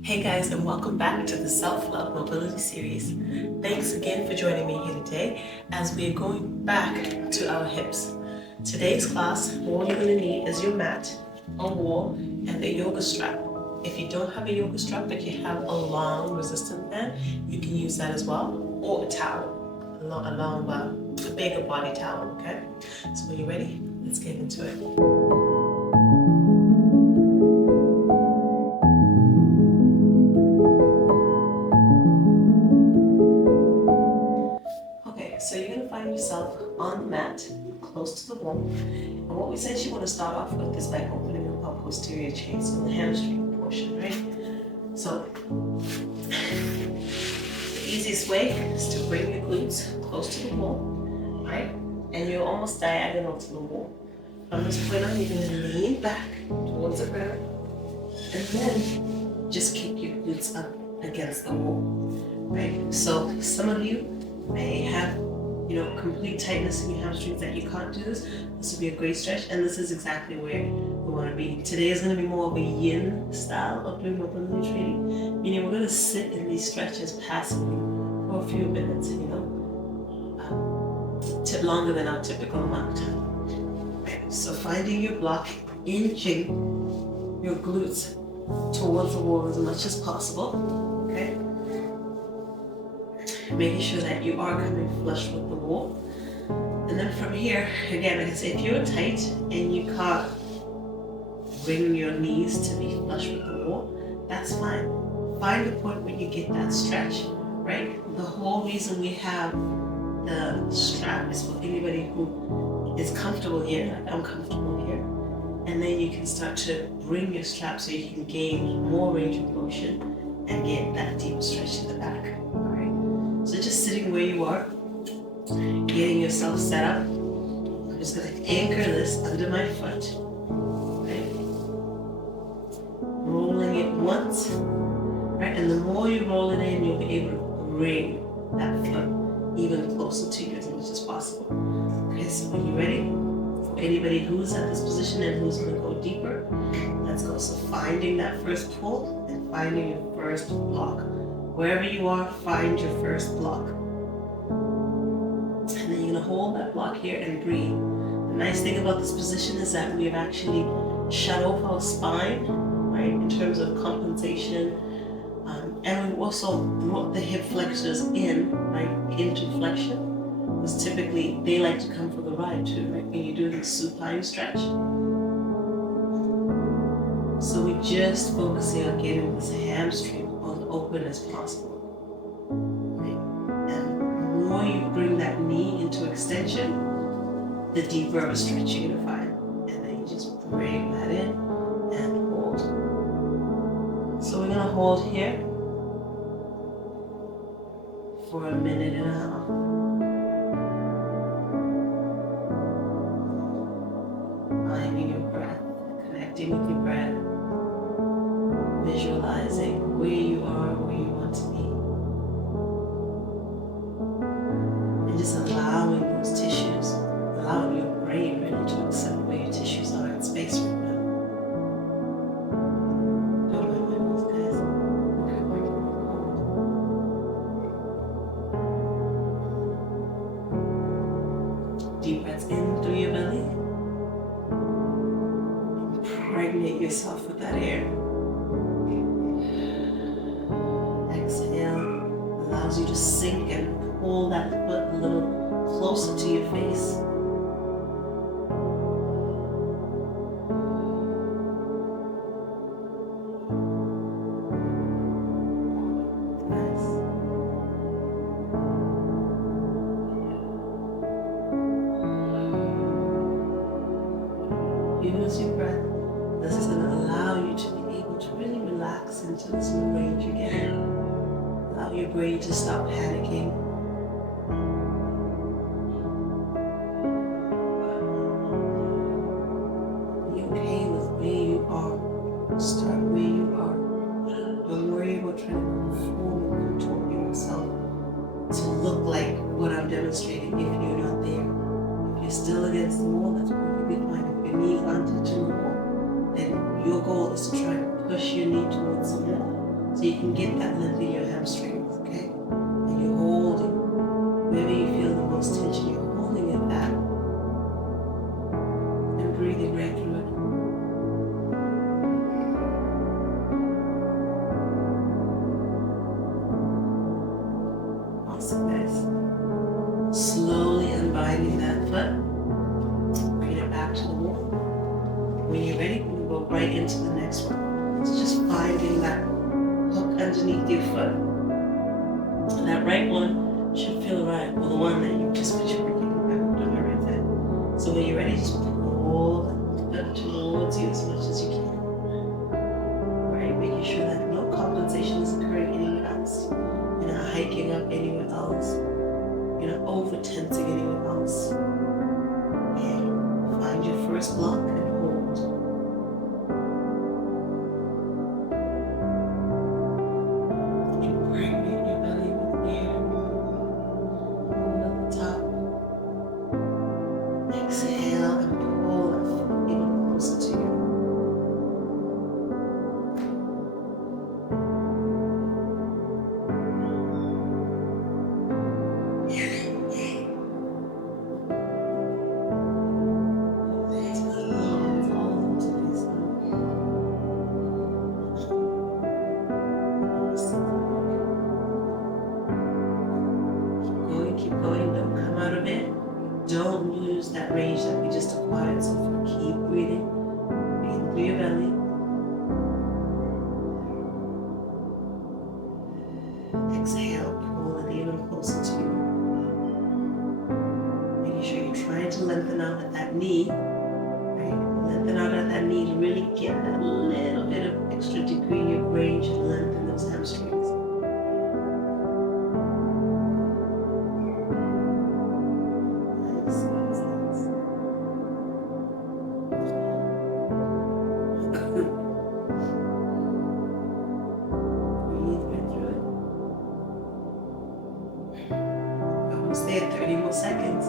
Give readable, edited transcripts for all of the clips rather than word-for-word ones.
Hey guys, and welcome back to the Self-Love Mobility Series. Thanks again for joining me here today as we are going back to our hips. Today's class, all you're going to need is your mat, a wall, and a yoga strap. If you don't have a yoga strap but you have a long resistant band, you can use that as well, or a towel, a bigger body towel, okay? So when you're ready, let's get into it. So you're going to find yourself on the mat, close to the wall. And what we essentially want to start off with is by opening up our posterior chain, so the hamstring portion, right? So the easiest way is to bring your glutes close to the wall, right? And you're almost diagonal to the wall. From this point on, you're going to lean back towards the ground, and then just kick your glutes up against the wall, right? So some of you may have complete tightness in your hamstrings that you can't do this. This would be a great stretch, and this is exactly where we want to be. Today is going to be more of a yin style of doing mobility training, meaning we're going to sit in these stretches passively for a few minutes, longer than our typical amount of time. Right. So finding your block, inching your glutes towards the wall as much as possible, okay? Making sure that you are coming flush with the wall. And then from here, again, like I said, if you're tight and you can't bring your knees to be flush with the wall, that's fine. Find the point where you get that stretch, right? The whole reason we have the strap is for anybody who is comfortable here, like I'm comfortable here. And then you can start to bring your strap so you can gain more range of motion and get that deep stretch in the back. So just sitting where you are, getting yourself set up. I'm just going to anchor this under my foot, right? Rolling it once, right? And the more you roll it in, you'll be able to bring that foot even closer to you as much as possible. Okay, so when you're ready, for anybody who's at this position and who's going to go deeper, let's go. So finding that first pull and finding your first block. Wherever you are, find your first block. And then you're going to hold that block here and breathe. The nice thing about this position is that we've actually shut off our spine, right, in terms of compensation. And we've also brought the hip flexors in, right, into flexion. Because typically they like to come for the ride too, right, when you do the supine stretch. So we're just focusing on getting this hamstring open as possible. Right? And the more you bring that knee into extension, the deeper of a stretch you're going to find. And then you just bring that in and hold. So we're going to hold here for a minute and a half. Finding your breath, connecting with your breath. Visualizing where you are, where you want to be. And just allowing those tissues, allowing your brain really to accept where your tissues are in space right now. Don't mind my nose, guys. Okay. Deep breaths in through your belly. Impregnate yourself with that air. Allows you to sink and pull that foot a little closer to your face. Nice. Use your breath. This is going to allow you to be able to really relax into this new range again. Allow your brain to stop panicking. Be okay with where you are. Start where you are. Don't worry about trying to conform and contort yourself to look like what I'm demonstrating if you're not there. If you're still against the wall, that's perfectly fine. If your knees aren't touching the wall, then your goal is to try to push your knee towards the wall. So you can get that length in your hamstrings, okay? And you're holding. Wherever you feel the most tension, you're holding it back. And breathing right through it. Awesome, guys. Slowly unbinding that foot. Bring it back to the wall. When you're ready, we'll go right into the next one. It's just finding that hook underneath your foot. And that right one should feel right. Well, the one that you just put your working back on the right side. So when you're ready, just pull the foot towards you as much as you can. Right? Making sure that no compensation is occurring anywhere else. You're not hiking up anywhere else. You're not over tensing anywhere else. And find your first block and hold. Impregnate your belly with air. Hold at the top. Exhale and pull that foot even closer to you. Keep going, don't come out of it. Don't lose that range that we just acquired. So keep breathing. Breathe through your belly. Exhale, pull it even closer to you. Making sure you're trying to lengthen out at that knee. Right? Lengthen out at that knee to really get that little bit of extra degree of range and length in those hamstrings. Stay at 30 more seconds.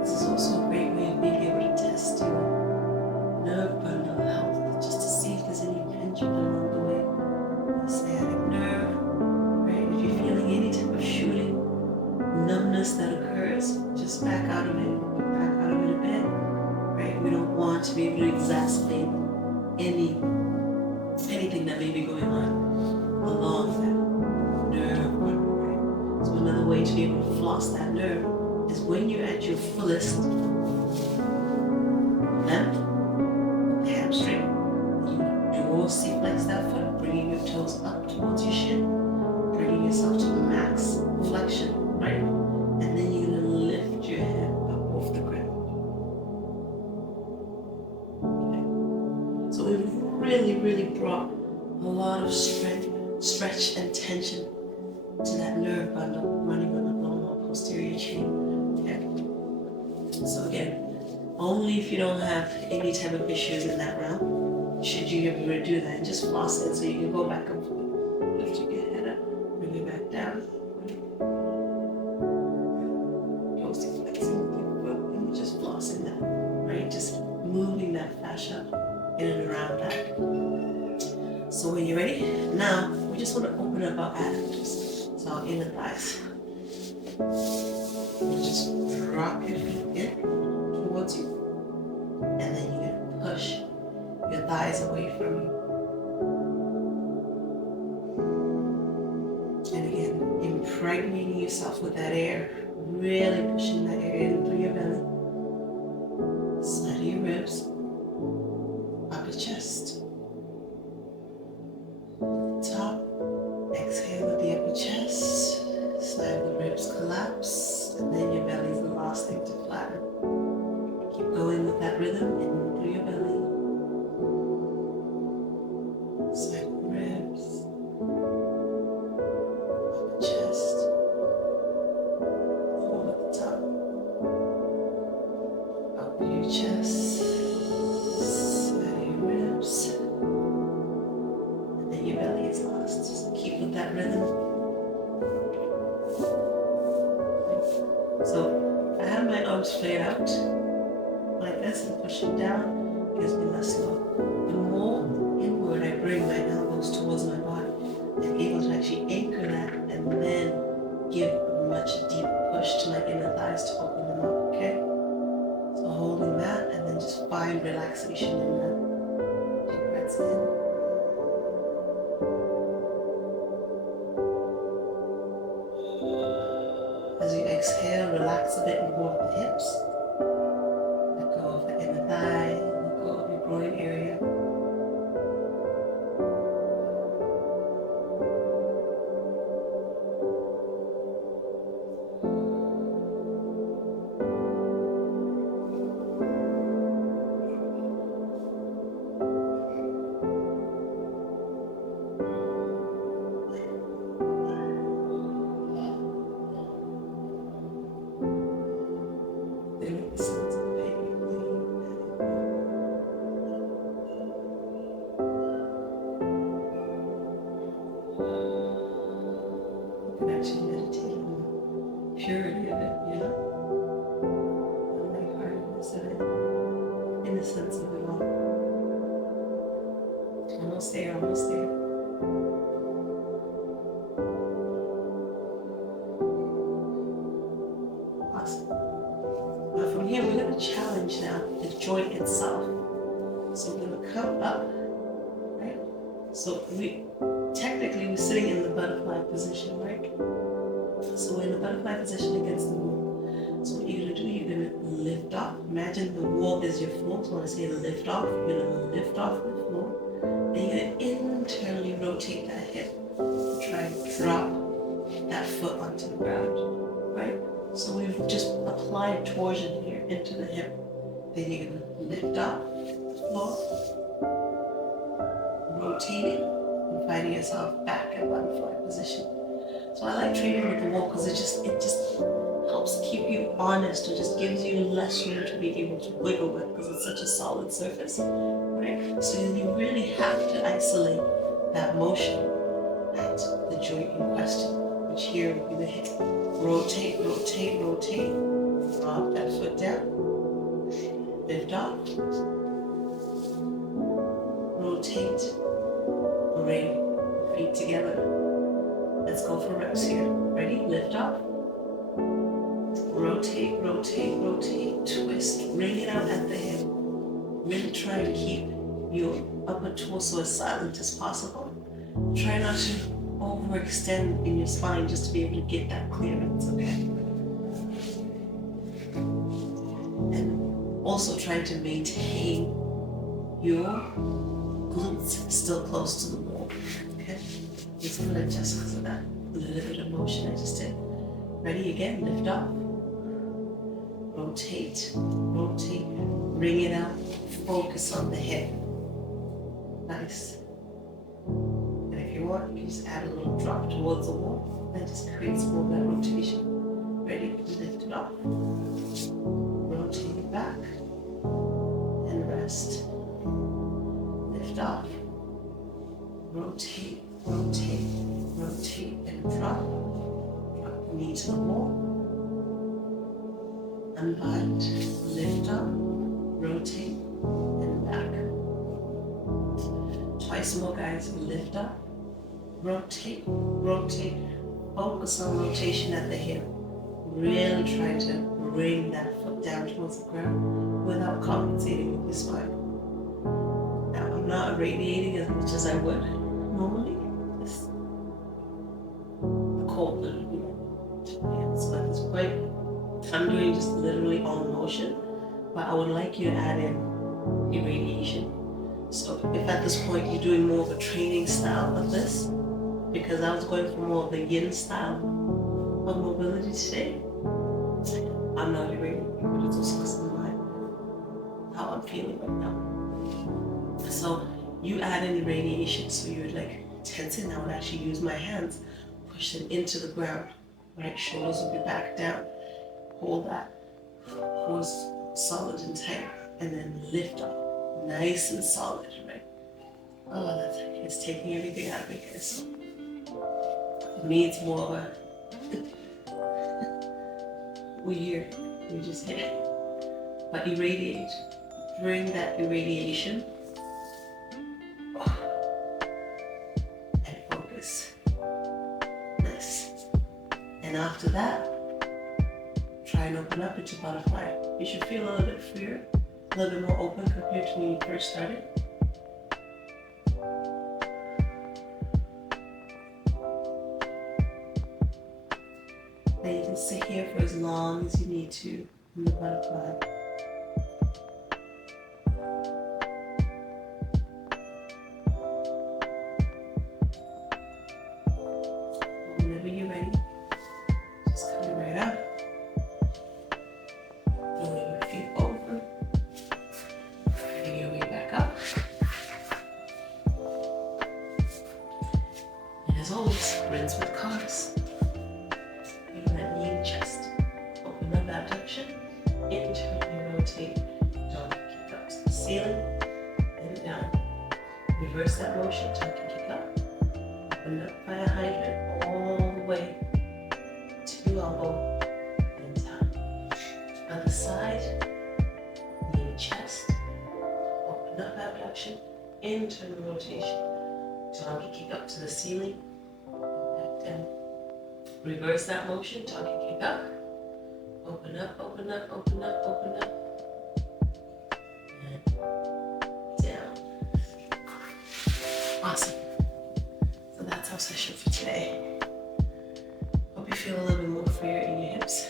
This is also a great way of being able to test your nerve bundle health, just to see if there's any tension along the way. Sciatic nerve, right? If you're feeling any type of shooting, numbness that occurs, just back out of it a bit, right? We don't want to be able to exacerbate anything that may be going on along that nerve, right? So another way to be able to floss that nerve is when you're at your fullest length, the hamstring, you dorsiflex that foot, bringing your toes up towards your shin, bringing yourself to the max flexion, right? And then you're going to lift your head up off the ground. Okay. So we've really brought a lot of strength, stretch, and tension to that nerve bundle running on the long posterior chain. Okay. So again, only if you don't have any type of issues in that realm should you be able to do that. And just floss it so you can go back and forth. Lift your head up, bring it back down. And just flossing that, right? Just moving that fascia in and around that. So when you're ready, now we just want to open up our adductors, so our inner thighs. You just drop your feet in towards you, and then you're going to push your thighs away from you. And again, impregnating yourself with that air, really pushing that air in through your belly, side of your ribs, upper chest. Top, exhale at the upper chest, side of the ribs collapse, and then your belly is the last thing to flatten. Keep going with that rhythm in through your belly, side of the ribs, upper chest, hold at the top, up through your chest, with that rhythm. So I have my arms flared out like this and push it down, gives me less load. The more inward I bring my elbows towards my body, I'm able to actually anchor that and then give a much deeper push to my inner thighs to open them up, okay? So holding that and then just find relaxation in that. Deep breaths in. As you exhale, relax a bit more of the hips. Let go of the inner thigh, let go of your groin area. Purity of it, you know? The lightheartedness of it, innocence of it all. Almost there, almost there. Awesome. Now from here, we're going to challenge now the joint itself. So we're going to come up, right? So we're sitting in the butterfly position, right? So we're in the butterfly position against the wall. So what you're going to do, you're going to lift off. Imagine the wall is your floor. So when I say lift off, you're going to lift off the floor. And you're going to internally rotate that hip. Try and drop that foot onto the ground, right? So we've just applied torsion here into the hip. Then you're going to lift off the floor, rotating, and finding yourself back in butterfly position. So I like training with the wall because it just helps keep you honest, or just gives you less room to be able to wiggle with because it's such a solid surface, right? So you really have to isolate that motion at the joint in question, which here would be the hip. Rotate, rotate, rotate. Drop that foot down. Lift off. Rotate. Bring feet together. Let's go for reps here. Ready? Lift off. Rotate, rotate, rotate. Twist. Ring it out at the hip. Really try to keep your upper torso as silent as possible. Try not to overextend in your spine just to be able to get that clearance, okay? And also trying to maintain your glutes still close to the wall, okay? Just gonna adjust because of that little bit of motion I just did. Ready again, lift off. Rotate, rotate, bring it out, focus on the hip. Nice. And if you want, you can just add a little drop towards the wall. That just creates more of that rotation. Ready? Lift it off. Rotate it back. And rest. Lift off. Rotate, rotate, rotate, and drop. Drop the knee to the wall. Unbind. Lift up. Rotate. And back. Twice more, guys. Lift up. Rotate, rotate. Focus on rotation at the hip. Really try to bring that foot down towards the ground without compensating with your spine. Now, I'm not irradiating as much as I would normally. Just a cold little bit. Yes, but at this point, I'm doing just literally all motion, but I would like you to add in irradiation. So if at this point you're doing more of a training style of this, because I was going for more of the yin style of mobility today, I'm not irradiating, but it's also because of how I'm feeling right now. So you add in irradiation, so you would like tense it, and I would actually use my hands, push them into the ground, right? Shoulders will be back down. Hold that, core solid and tight, and then lift up, nice and solid, right? Oh, that's it's taking everything out of me, guys. So For me, it's more of a weird. We just hit it. But irradiate. Bring that irradiation and focus. Nice. And after that, try and open up into butterfly. You should feel a little bit freer, a little bit more open compared to when you first started. Then you can sit here for as long as you need to in the butterfly. Whenever you're ready, just come right up. Rolling your feet over. Bring your way back up. And as always, rinse with cause. That knee and chest. Open up abduction. Internally rotate. Donkey kick up to the ceiling. And down. Reverse that motion. Donkey kick up. Open up by a hydrant all the way to your elbow and down. Other side. Knee and chest. Open up abduction. Internal rotation. Donkey kick up to the ceiling. And back down. Reverse that motion, donkey kick up. Open up, open up, open up, open up. And down. Awesome. So that's our session for today. Hope you feel a little bit more freer in your hips.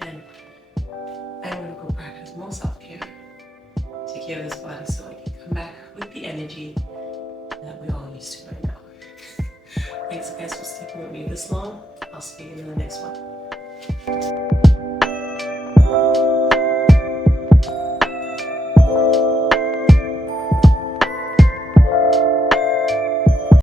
And I'm going to go practice more self-care. Take care of this body so I can come back with the energy that we're all used to right now. Thanks guys for sticking with me this long. I'll see you in the next one.